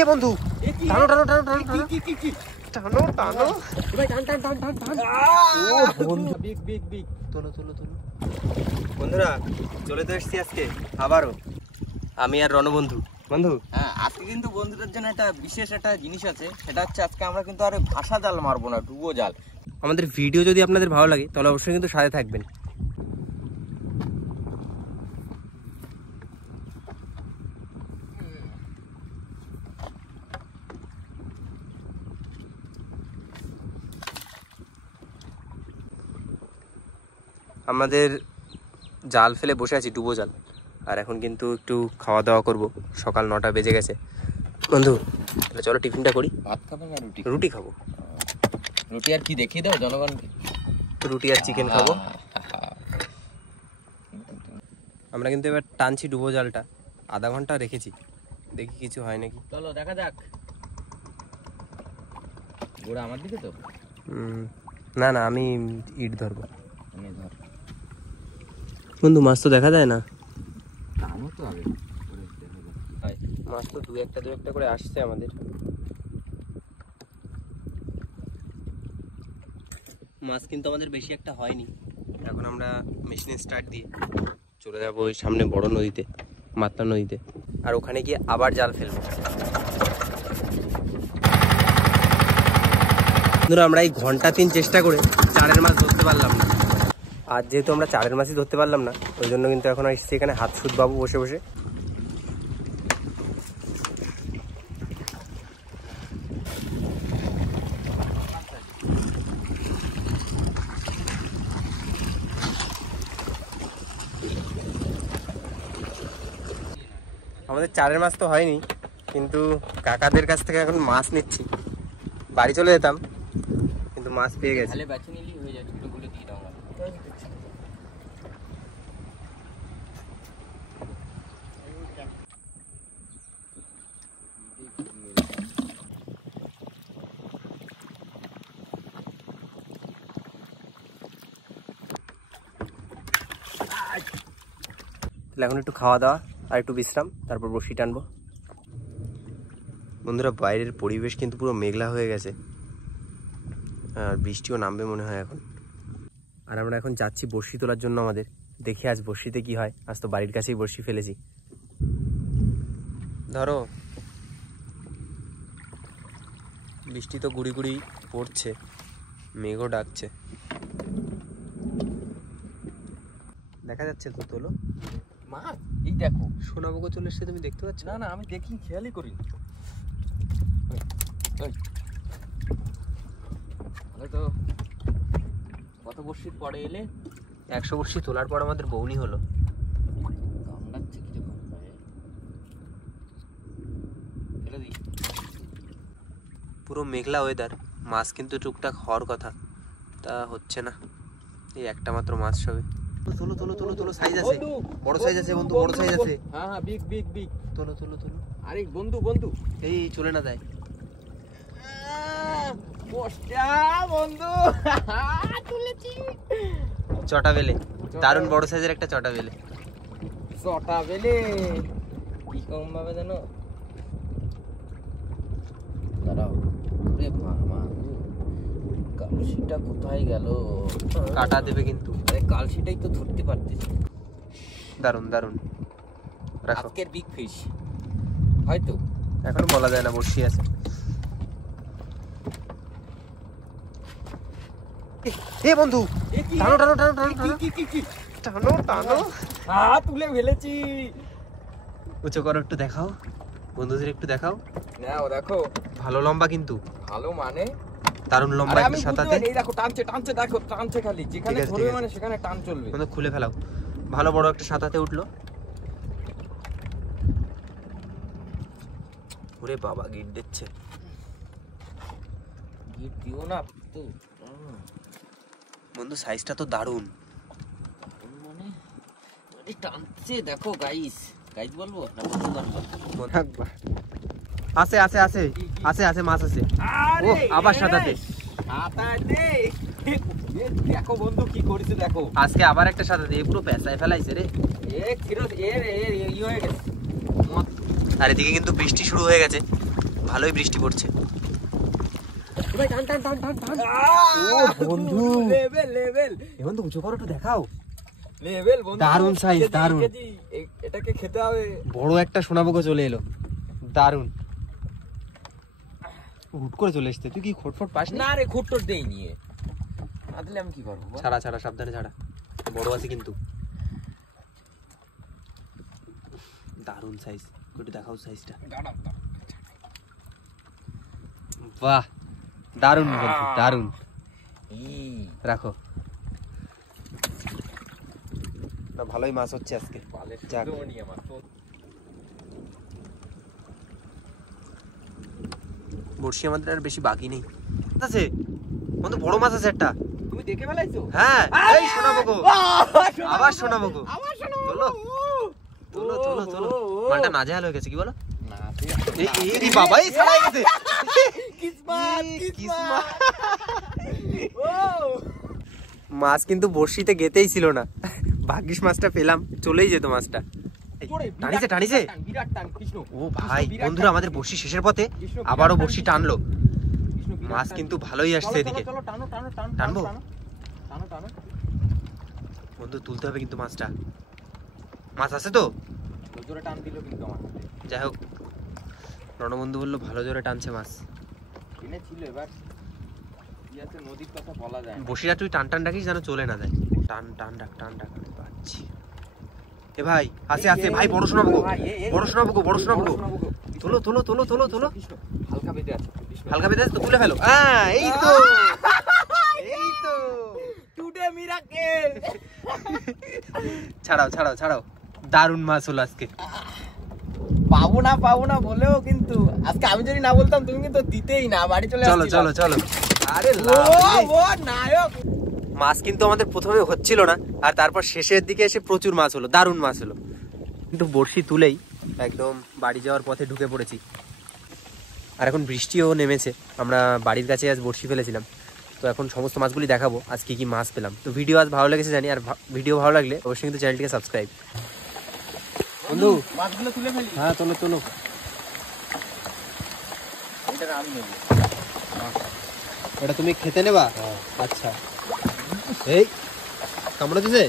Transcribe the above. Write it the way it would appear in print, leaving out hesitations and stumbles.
এ বন্ধু টানো টানো টানো টানো টানো টানো টানো ভাই টান টান টান টান টান ও বন্ধু বিগ বিগ বিগ তোলো তোলো তোলো বন্ধুরা চলে তো এসেছি আজকে আবারও আমি আর রণবন্ধু বন্ধু। হ্যাঁ, আজকে কিন্তু বন্ধুদের জন্য একটা বিশেষ একটা জিনিস আছে, সেটা হচ্ছে আজকে আমরা কিন্তু আর ভাষা জাল মারবো না, ডুবো জাল। আমাদের ভিডিও যদি আপনাদের ভালো লাগে তাহলে অবশ্যই কিন্তু সাথে থাকবেন। আমাদের জাল ফেলে বসে আছি, ডুবো জাল। আর এখন কিন্তু একটু খাওয়া দাওয়া করব, সকাল 9টা বেজে গেছে। বন্ধু তাহলে চলো টিফিনটা করি। ভাত খাবো না রুটি? রুটি খাবো। রুটি আর কি দেখিয়ে দাও জনগণকে। রুটি আর চিকেন খাবো। আমরা কিন্তু এবার টানছি ডুবো জালটা, আধা ঘন্টা রেখেছি, দেখি কিছু হয় নাকি। চলো দেখা যাক। গোড়া আমার দিকে তো? না না, আমি ইট ধরবো। ধর বন্ধু, মাছ তো দেখা যায় না। টানো তো আগে, মাছ তো দু একটা করে আসছে আমাদের। মাছ কিন্তু আমাদের বেশি একটা হয়নি। এখন আমরা মেশিন স্টার্ট দিয়ে চলে যাবো ওই সামনে বড় নদীতে, মাতলা নদীতে, আর ওখানে গিয়ে আবার জাল ফেলবো। বন্ধুরা, আমরা এই ঘন্টা 3 চেষ্টা করে চারের মাছ ধরতে পারলাম না। আর যেহেতু আমরা চারের মাছই ধরতে পারলাম না, ওই জন্য কিন্তু এখন এসেছি এখানে হাত সুদ বাবু বসে বসে। আমাদের চারের মাছ তো হয়নি, কিন্তু কাকাদের কাছ থেকে এখন মাছ নিচ্ছি। বাড়ি চলে যেতাম, কিন্তু মাছ পেয়ে গেছি। তাহলে বেছে নিলেই হয়ে যায়, ছোটগুলো দিয়ে দাও আমার। তাহলে এখন একটু খাওয়া দাওয়া আর একটু বিশ্রাম, তারপর বসি টানবো। বন্ধুরা, বাইরের পরিবেশ কিন্তু পুরো মেঘলা হয়ে গেছে, আর বৃষ্টিও নামবে মনে হয় এখন। আর আমরা এখন যাচ্ছি বড়শি তোলার জন্য আমাদের। দেখি আজ বড়শিতে কি হয়। আজ তো বাড়ির কাছেই বড়শি ফেলেছি। ধরো, বৃষ্টি তো গুড়ি গুড়ি পড়ছে, মেঘও ডাকছে। দেখা যাচ্ছে তো, তোলো মাছ। এই দেখো সোনাবগো চলে এসছে, তুমি দেখতে পাচ্ছ? না না, আমি দেখি, খেয়ালই করি। তো কত বর্ষির পরে এলে? 100 বড়শি তোলার পর আমাদের বউনি হলো। কামড়াচ্ছে কিরকম ভাবে। ফেলে দিই। পুরো মেঘলা ওয়েদার, মাছ কিন্তু টুকটাক হওয়ার কথা, তা হচ্ছে না। এই একটা মাত্র মাছ সবে। তোলো তোলো তোলো তোলো, সাইজ আছে, বড় সাইজ আছে বন্ধু, বড় সাইজ আছে। হ্যাঁ হ্যাঁ, বিগ বিগ বিগ। তোলো তোলো তোলো। আরে বন্ধু বন্ধু, এই চলে না দেয়। পোস্টা বন্ধু তুলেছি। চটা বেলে, দারুণ বড় সাইজের একটা চটা বেলে। চটা বেলে কি কম ভাবে জানো? দাঁড়াও, রে মামা, কালশিটা কোথায় গেল? কাটা দেবে কিন্তু। আরে কালশিটাই তো ধরতে পারতেছি। দারুণ দারুণ। রাখো। আজকের বিগ ফিশ হয়তো, এখন বলা যায় না, বড়শি আছে। এ বন্ধু, টানো টানো টানো টানো টানো টানো টানো। তুলে ফেলেছি। উঁচু করো, একটু দেখাও বন্ধুদের, একটু দেখাও। নাও দেখো, ভালো লম্বা কিন্তু, ভালো মানে দারুণ লম্বা একটা সাতাতে। এই দেখো টানছে টানছে, দেখো টানছে, খালি যেখানে ধরবে মানে সেখানে টান চলবে। মানে খুলে ফেলাও। ভালো বড় একটা সাতাতে উঠলো। ওরে বাবা, গিট দিচ্ছে। গিট দিও না তো বন্ধু, সাইজটা তো দারুণ। মানে মানে টানছে, দেখো গাইস। গাইস বলবো না বন্ধু বলবো? আছে আছে আছে আছে আছে, মাছ আছে। ও আবার সাতাতে। সাতাতে দেখো বন্ধু কি করেছে দেখো। আজকে আবার একটা সাতাতে, পুরো পেঁচায় ফেলাইছে রে। এ কিরো এর ই হয়ে গেছে। আর এদিকে কিন্তু বৃষ্টি শুরু হয়ে গেছে, ভালোই বৃষ্টি পড়ছে। বন্ধু এখন তো উঁচু করো, একটু দেখাও। দারুন সাইজ, দারুন। এটাকে খেতে হবে। বড় একটা সোনাবগো চলে এলো, দারুন। হুট করে চলে এসছে, তুই কি খটফট পাস না রে, খুঁটটোট দেই নিয়ে না দিলে আমি কি করবো? ছাড়া ছাড়া, সাবধানে ছাড়া, বড় আছে কিন্তু। দারুন সাইজ, একটু দেখাও সাইজটা। বাহ, দারুন বন্ধু, দারুন। রাখো, ভালোই মাছ হচ্ছে আজকে। যাক, বড়শি আমাদের আর বেশি বাকি নেই। আছে বন্ধু, বড় মাছ আছে একটা। তুমি দেখে ফেলাইছো? হ্যাঁ, এই শোনাবো গো, আবার শোনাবো গো। তোলো তোলো তোলো তোলো, মালটা নাজেহাল হয়ে গেছে, কি বলো? এই বাবা, এই ছাড়াই গেছে। মাছ কিন্তু বড়শিতে গেতেই ছিল না, ভাগ্যিস মাছটা পেলাম, চলেই যেত মাছটা। টানিছে টানিছে। ও ভাই, বন্ধুরা আমাদের বড়শি শেষের পথে, আবারও বড়শি টানলো। মাছ কিন্তু ভালোই আসছে এদিকে। টানবো বন্ধু, তুলতে হবে কিন্তু মাছটা। মাছ আছে তো? যাই হোক, রণবন্ধু বললো ভালো জোরে টানছে মাছ। বসিরা তুই টান টান ডাকিস যেন চলে না যায়। টান টান ডাক, টান ডাক। পাচ্ছি এ ভাই, আছে আছে ভাই, বড় শোনাবো গো, বড় শোনাবো গো, বড় শোনাবো গো। তোলো তোলো তোলো তোলো তোলো, হালকা বেঁধে আছে, হালকা বেঁধে আছে তো, তুলে ফেলো। এই তো, এই তো টুডে মিরাকেল। ছাড়াও ছাড়াও ছাড়াও, দারুন মাছ হলো আজকে। পাবো না বলেও কিন্তু আজকে আমি যদি না বলতাম তুমি কিন্তু দিতেই না, বাড়ি চলে চলো চলো চলো। আরে নায়ক। মাছ কিন্তু আমাদের প্রথমে হচ্ছিল না, আর তারপর শেষের দিকে এসে প্রচুর মাছ হলো, দারুন মাছ হলো। কিন্তু বড়শি তুলেই একদম বাড়ি যাওয়ার পথে ঢুকে পড়েছি। আর এখন বৃষ্টিও নেমেছে, আমরা বাড়ির কাছে আজ বড়শি ফেলেছিলাম। তো এখন সমস্ত মাছগুলি দেখাবো আজ কি কি মাছ পেলাম। তো ভিডিও আজ ভালো লেগেছে জানি, আর ভিডিও ভালো লাগলে অবশ্যই কিন্তু চ্যানেলটিকে সাবস্ক্রাইব। বন্ধু মাছগুলো তুলে ফেলি। হ্যাঁ তোলো তোলো। এটা আমি নেব। ওটা তুমি খেতে নেবা? আচ্ছা, এই কামড়ে দিছে।